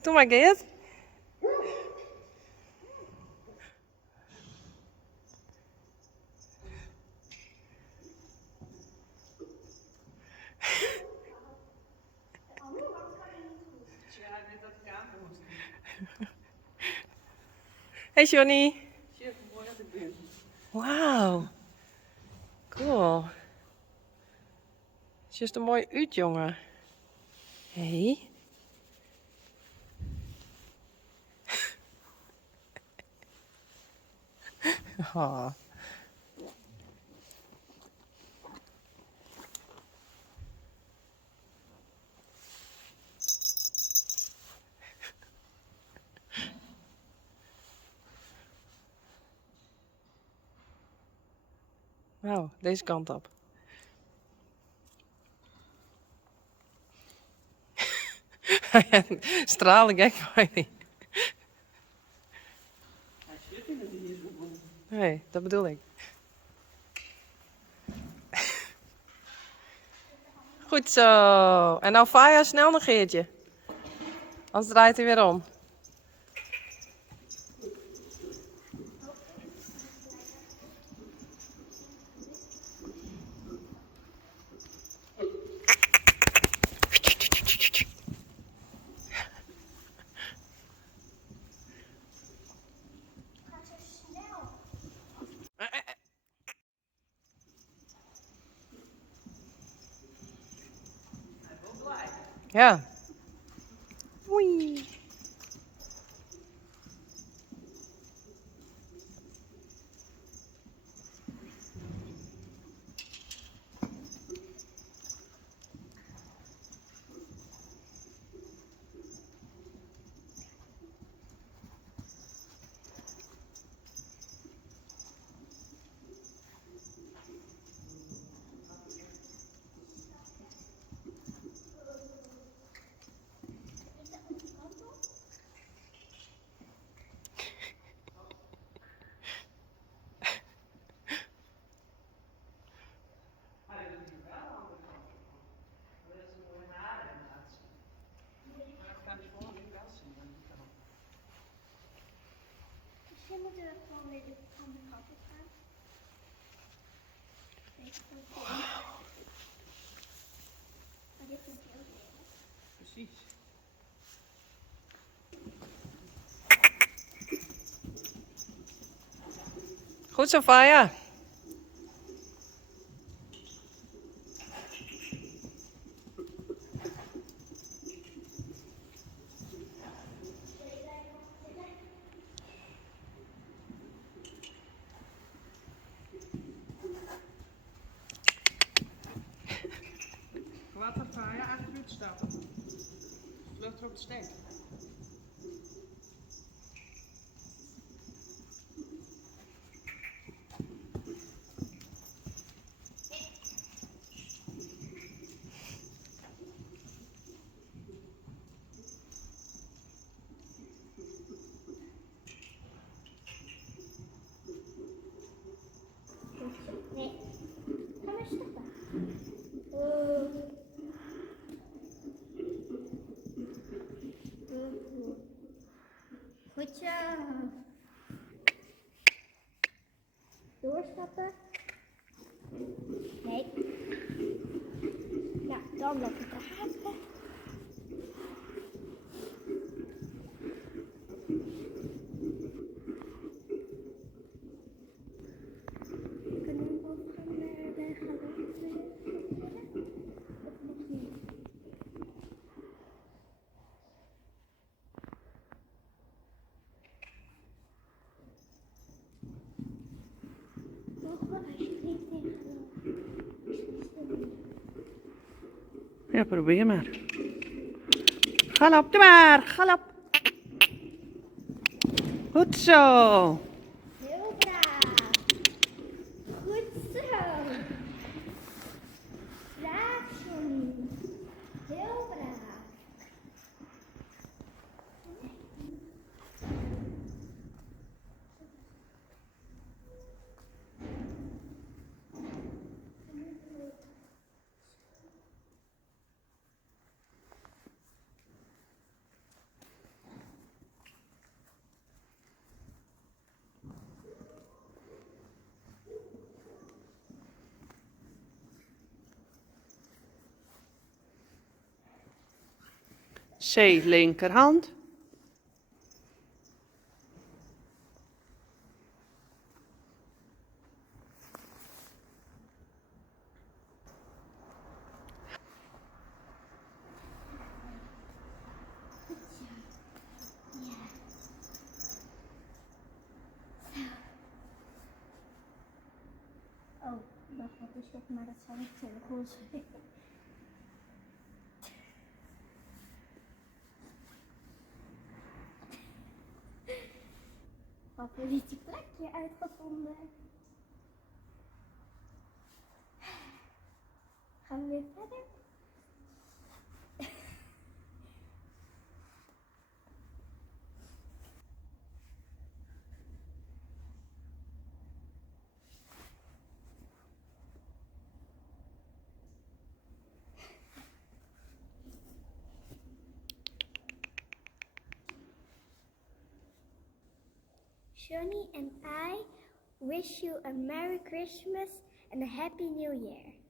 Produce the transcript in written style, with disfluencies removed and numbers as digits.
Doe maar, Geert. Hey Johnny. Wauw. Cool. Het is er mooi uit, jongen. Hey. Oh. Nou, deze kant op. Stralen gek van je. Nee, dat bedoel ik. Goed zo. En nou vaar je snel nog, Geertje. Anders draait hij weer om. Ja. Oei. Misschien moeten we gewoon weer de andere kant op gaan. Maar dit vind ik heel lelijk. Precies. Goed zo, Faya. Wat een Faya, achter het stappen. Vlucht op het stek. Nee. Ga maar stoppen. Goed zo. Doorstappen. Nee. Ja, dan loop ik eruit. Kunnen we overgaan naar de galop? Of nog niet? Mogen we alsjeblieft tegen Ja, probeer maar. Galop, doe maar. Galop. Goed zo. Heel braaf. Goed zo. Braaf, Johnny. Heel braaf. C, linkerhand. Oh, dat had dus op, maar dat zou niet telefoon zijn. Favoriete plekje uitgevonden. Gaan we weer verder? Johnny and I wish you a Merry Christmas and a Happy New Year.